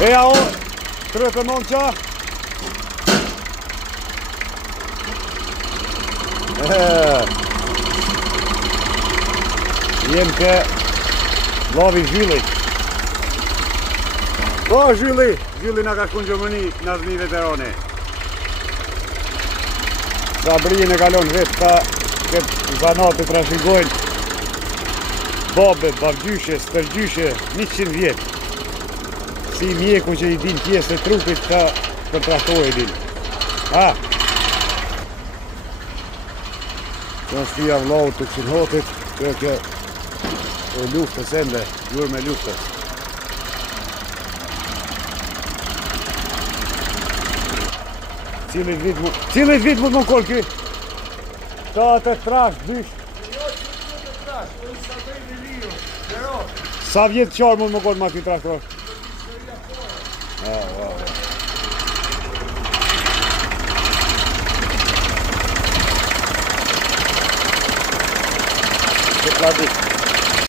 Ja, o, krype Monqa. Jem ke lavi Zhylli. O, Zhylli! Zhylli nga ka shkun Gjermani, nga zmi veterane. Sa brijën e kalon vetë, ka këtë zanatë të trashigojnë babe, bavgjyshe, stërgjyshe, 100 vjetë. Si mjeku që i din pjesë e trupit, ka përtrahtoj e din. Ha? Kjo është fia vlau të Qinhotit, kjo e luftës ende, jurë me luftës. Cilit vit mund më koll ky? Ta të trash, dysh. Sa vjetë qarë mund më koll ma ky traktor? Këtë la ditë.